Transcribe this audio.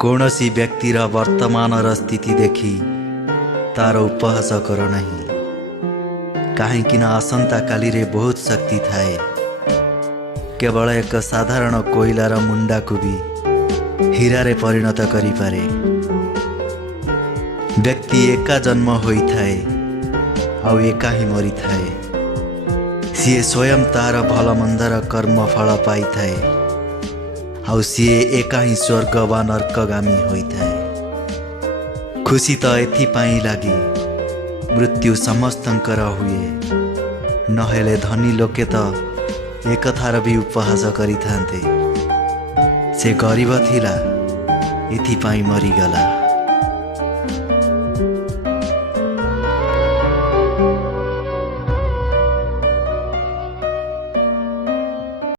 कौनसी व्यक्तिर वर्तमानर स्थिति देखि तार उपहास कर नहीं, काहींकि आसंता कालीरे बहुत शक्ति थाए। केवल एक साधारण कोइलार मुंडा को भी हीरारे परिणत करि पारे। व्यक्ति एका जन्म होई थाए आउ एका ही मरी थाए। सीए स्वयं तार भल मंदर कर्म फल पाई थाए आउ सीए एका ही स्वर्ग वा नर्कगामी होई थाए। खुशी तो एथिपाई लागी मृत्यु समस्तंकर हुए, नहेले धनी लोके तो एक थार भी उपहास करि थांते। से गरीब थिला एथिपाई मरीगला।